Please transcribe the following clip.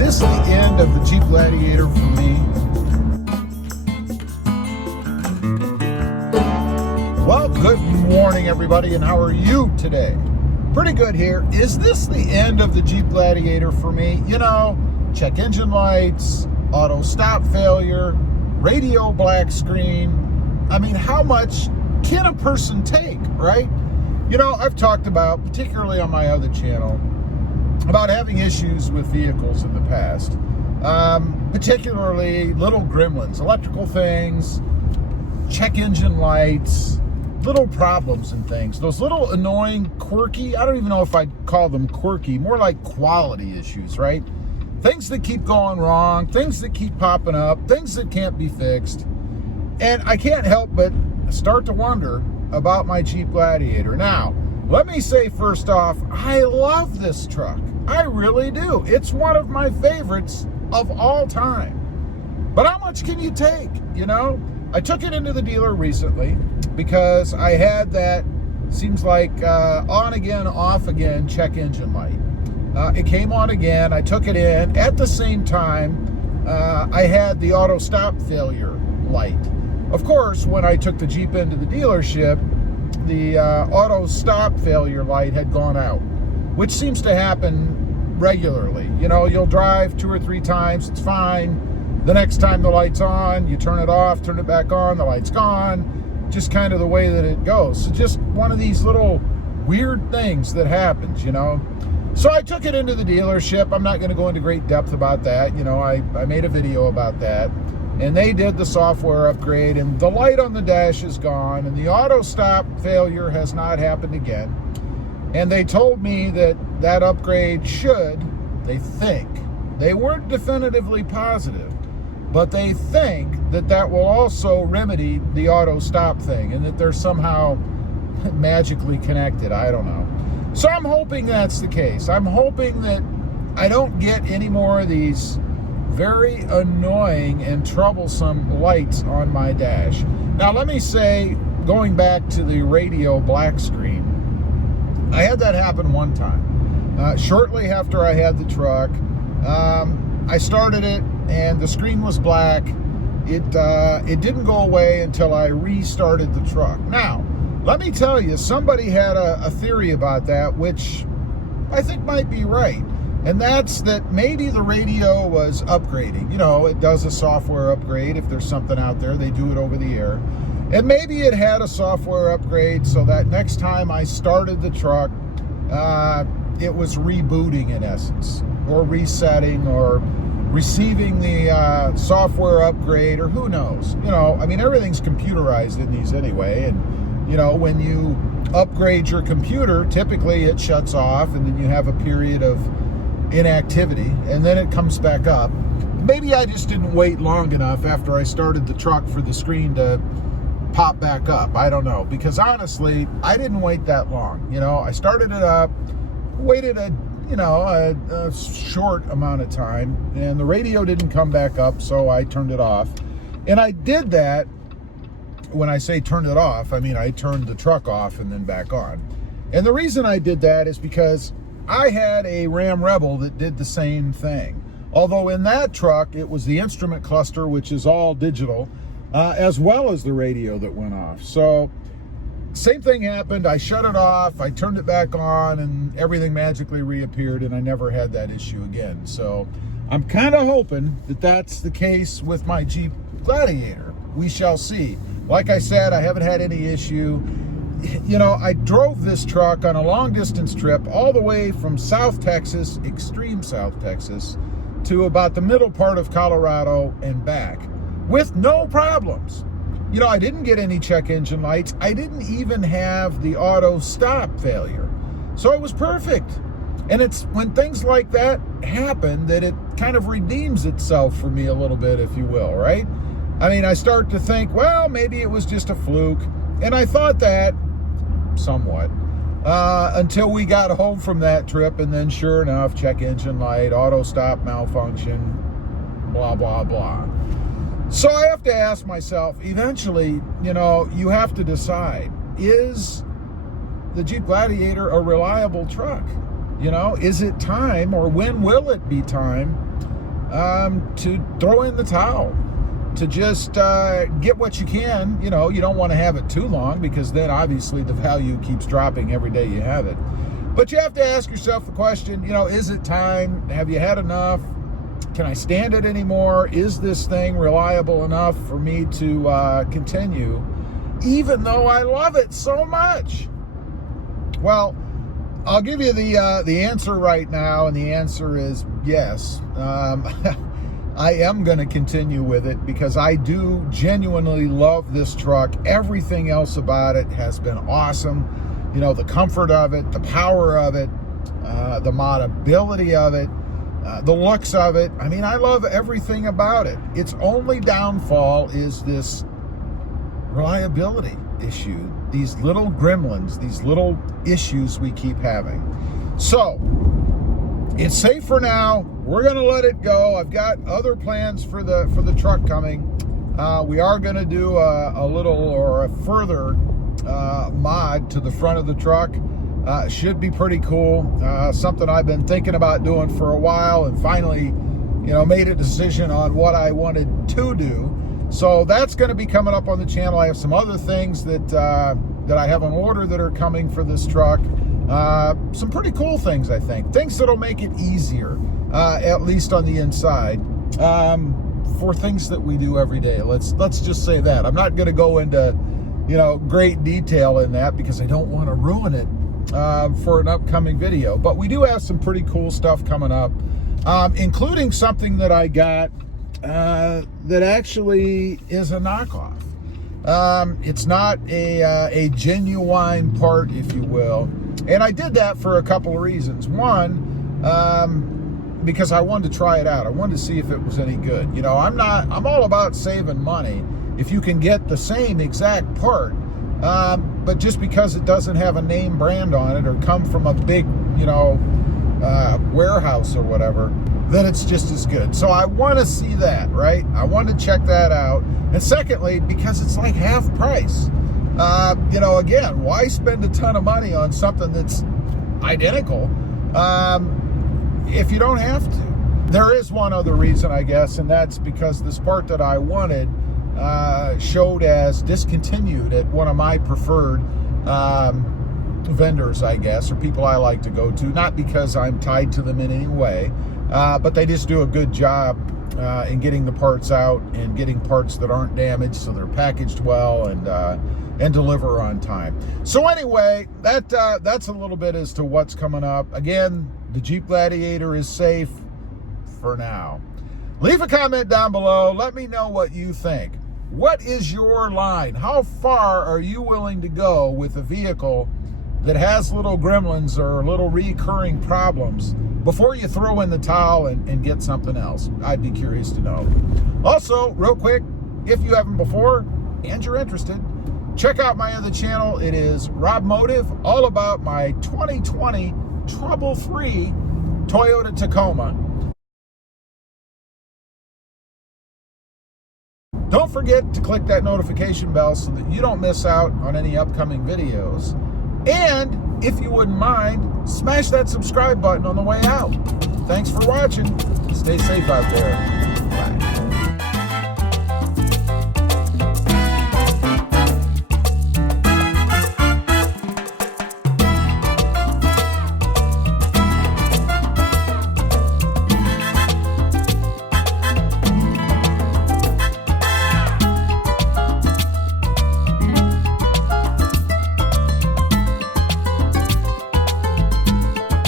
this the end of the Jeep Gladiator for me? Well, good morning, everybody, and how are you today? Pretty good here. Is this the end of the Jeep Gladiator for me? You know, check engine lights, auto stop failure, radio black screen. I mean, how much can a person take, right? You know, I've talked about, particularly on my other channel, about having issues with vehicles in the past, particularly little gremlins, electrical things, check engine lights, little problems and things. Those little annoying, quirky, I don't even know if I'd call them quirky, more like quality issues, right? Things that keep going wrong, things that keep popping up, things that can't be fixed. And I can't help but start to wonder about my Jeep Gladiator. Now, let me say first off, I love this truck. I really do. It's one of my favorites of all time. But how much can you take, you know? I took it into the dealer recently because I had that, seems like on again, off again check engine light. It came on again. I took it in. At the same time, I had the auto stop failure light. Of course, when I took the Jeep into the dealership, the auto stop failure light had gone out, which seems to happen regularly. You know, you'll drive 2 or 3 times, it's fine. The next time the light's on, you turn it off, turn it back on, the light's gone. Just kind of the way that it goes. So just one of these little weird things that happens, you know. So I took it into the dealership. I'm not going to go into great depth about that. You know, I made a video about that. And they did the software upgrade, and the light on the dash is gone, and the auto stop failure has not happened again. And they told me that that upgrade should, they think, they weren't definitively positive, but they think that that will also remedy the auto stop thing, and that they're somehow magically connected. I don't know. So I'm hoping that's the case. I'm hoping that I don't get any more of these very annoying and troublesome lights on my dash. Now, let me say, going back to the radio black screen, I had that happen one time. Shortly after I had the truck, I started it and the screen was black. It didn't go away until I restarted the truck. Now, let me tell you, somebody had a theory about that, which I think might be right. And that's that maybe the radio was upgrading. You know, it does a software upgrade. If there's something out there, they do it over the air. And maybe it had a software upgrade so that next time I started the truck, it was rebooting in essence, or resetting, or receiving the software upgrade, or who knows. You know, I mean, everything's computerized in these anyway. And, you know, when you upgrade your computer, typically it shuts off and then you have a period of inactivity, and then it comes back up. Maybe I just didn't wait long enough after I started the truck for the screen to pop back up. I don't know, because honestly, I didn't wait that long. You know, I started it up, waited a short amount of time, and the radio didn't come back up, so I turned it off. And I did that. When I say turned it off, I mean I turned the truck off and then back on. And the reason I did that is because I had a Ram Rebel that did the same thing. Although in that truck, it was the instrument cluster, which is all digital, as well as the radio that went off. So same thing happened. I shut it off, I turned it back on, and everything magically reappeared, and I never had that issue again. So I'm kind of hoping that that's the case with my Jeep Gladiator. We shall see. Like I said, I haven't had any issue. You know, I drove this truck on a long distance trip all the way from South Texas, extreme South Texas, to about the middle part of Colorado and back with no problems. You know, I didn't get any check engine lights. I didn't even have the auto stop failure. So it was perfect. And it's when things like that happen that it kind of redeems itself for me a little bit, if you will, right? I mean, I start to think, well, maybe it was just a fluke. And I thought that somewhat until we got home from that trip, and then sure enough, check engine light, auto stop malfunction, blah, blah, blah. So I have to ask myself, eventually, you know, you have to decide, is the Jeep Gladiator a reliable truck? You know, is it time, or when will it be time to throw in the towel, to just get what you can. You know, you don't want to have it too long, because then obviously the value keeps dropping every day you have it. But you have to ask yourself the question, you know, is it time? Have you had enough? Can I stand it anymore? Is this thing reliable enough for me to continue, even though I love it so much? Well, I'll give you the answer right now, and the answer is yes. I am going to continue with it, because I do genuinely love this truck. Everything else about it has been awesome. You know, the comfort of it, the power of it, the modability of it, the looks of it. I mean, I love everything about it. Its only downfall is this reliability issue. These little gremlins, these little issues we keep having. So, it's safe for now. We're going to let it go. I've got other plans for the truck coming. We are going to do a little or a further mod to the front of the truck. Should be pretty cool. Something I've been thinking about doing for a while, and finally, you know, made a decision on what I wanted to do. So that's going to be coming up on the channel. I have some other things that I have on order that are coming for this truck. Some pretty cool things, I think. Things that'll make it easier, at least on the inside, for things that we do every day. Let's just say that. I'm not going to go into, you know, great detail in that, because I don't want to ruin it for an upcoming video. But we do have some pretty cool stuff coming up, including something that I got that actually is a knockoff. It's not a genuine part, if you will. And I did that for a couple of reasons. One, because I wanted to try it out. I wanted to see if it was any good. You know, I'm all about saving money if you can get the same exact part, but just because it doesn't have a name brand on it or come from a big, you know, warehouse or whatever, then it's just as good. So I want to see that, right? I want to check that out. And secondly, because it's like half price. You know, again, why spend a ton of money on something that's identical if you don't have to? There is one other reason, I guess, and that's because this part that I wanted showed as discontinued at one of my preferred vendors, I guess, or people I like to go to. Not because I'm tied to them in any way, but they just do a good job in getting the parts out and getting parts that aren't damaged, so they're packaged well and deliver on time. So anyway, that's a little bit as to what's coming up. Again, the Jeep Gladiator is safe for now. Leave a comment down below. Let me know what you think. What is your line? How far are you willing to go with a vehicle that has little gremlins or little recurring problems before you throw in the towel and get something else? I'd be curious to know. Also, real quick, if you haven't before and you're interested, check out my other channel. It is Rob Motive, all about my 2020 trouble-free Toyota Tacoma. Don't forget to click that notification bell so that you don't miss out on any upcoming videos. And if you wouldn't mind, smash that subscribe button on the way out. Thanks for watching. Stay safe out there.